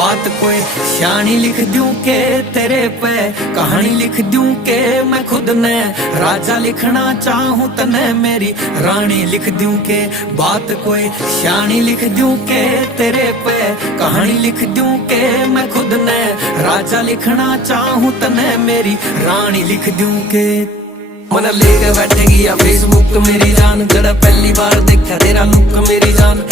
बात कोई शानी लिख दूं के तेरे पे, कहानी लिख दूं के मैं खुद ने राजा लिखना चाहूं तने मेरी रानी लिख दूं के। बात कोई शानी लिख दूं के तेरे पे, कहानी लिख दूं के मैं खुद ने राजा लिखना चाहूं तने मेरी रानी लिख दूं के। मन लेके बैठेगी या फेसबुक मेरी जान, जड़ा पहली बार देखा तेरा लुक मेरी जान।